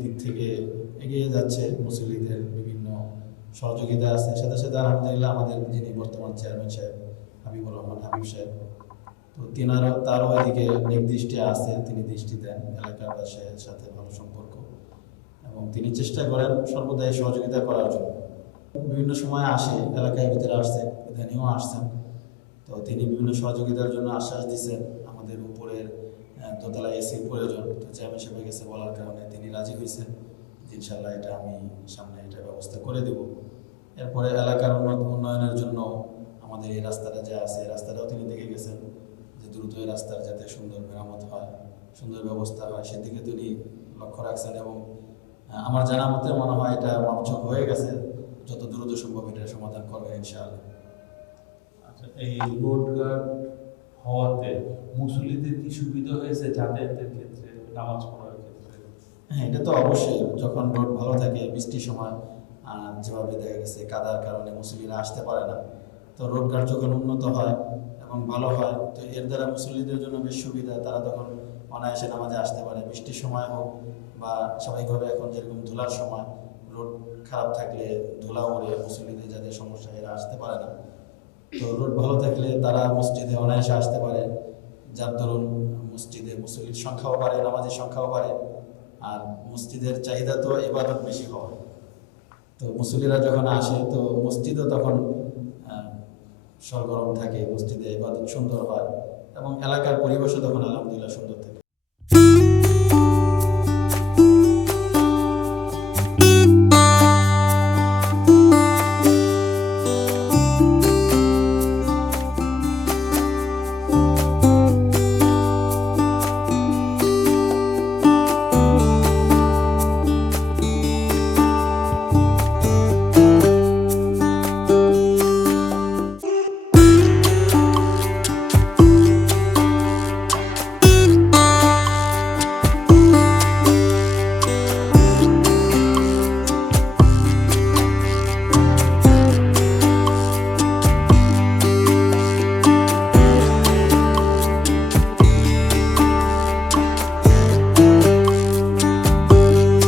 দিক থেকে এগিয়ে যাচ্ছে। মুসলিদের বিভিন্ন সহযোগিতা আছে। সাথে সাথে আলহামদুলিল্লাহ আমাদের যিনি বর্তমান চেয়ারম্যান সাহেব, হাবিবুর রহমান, হাবিব সাহেব, তো তিনারও তারও এদিকে নির্দিষ্ট আছে, তিনি দৃষ্টি দেন এলাকাবাসীর সাথে ভালো সম্পর্ক। এবং তিনি চেষ্টা করেন সর্বদাই সহযোগিতা করার জন্য। বিভিন্ন সময় আসে, এলাকায় ভিতরে আসছে ইদানিও আসছেন তো তিনি বিভিন্ন সহযোগিতার জন্য আশ্বাস দিচ্ছেন আমাদের উপরের দোতলা এসির প্রয়োজন। তো চেয়ারম্যান সাহেবের কাছে বলার কারণে তিনি রাজি হয়েছেন ইনশাল্লাহ এটা আমি সামনে এটা ব্যবস্থা করে দেব। এরপরে এলাকার উন্নত উন্নয়নের জন্য আমাদের এই রাস্তাটা যে আছে, এই রাস্তাটাও তিনি দেখে গেছেন যে দ্রুত এই রাস্তার যাতে সুন্দর মেরামত হয়, সুন্দর ব্যবস্থা হয়, সেদিকে তিনি লক্ষ্য রাখছেন এবং আমার জানা মতে মনে হয় এটা মাপচক হয়ে গেছে, যত দ্রুত সম্ভব এটা সমাধান করবেন ইনশাআল্লাহ। আচ্ছা এই রোড গার্ড হওয়াতে মুসল্লিদের কি সুবিধা হয়েছে যাতায়াতের ক্ষেত্রে, নামাজ ক্ষেত্রে হ্যাঁ এটা তো অবশ্যই। যখন রোড ভালো থাকে, বৃষ্টির সময় যেভাবে দেখা গেছে কাদার কারণে মুসল্লিরা আসতে পারে না। তো রোড ঘাট যখন উন্নত হয় এবং ভালো হয়, তো এর দ্বারা মুসল্লিদের জন্য বেশ সুবিধা। তারা তখন অনায়াসে নামাজে আসতে পারে। বৃষ্টির সময় হোক বা স্বাভাবিকভাবে এখন যেরকম ধুলার সময় রোড খারাপ থাকলে ধুলা উড়ে মুসল্লিদের যাদের সমস্যা এরা আসতে পারে না। তো রোড ভালো থাকলে তারা মসজিদে অনায়াসে আসতে পারে। যার দরুন মসজিদে মুসল্লির সংখ্যাও বাড়ে, নামাজের সংখ্যাও বাড়ে। আর মসজিদের চাহিদা তো এবাদত বেশি হয় তো মুসলিরা যখন আসে, তো মসজিদও তখন সরগরম থাকে, মসজিদে এবাদত সুন্দর হয় এবং এলাকার পরিবেশও তখন আলহামদুলিল্লাহ সুন্দর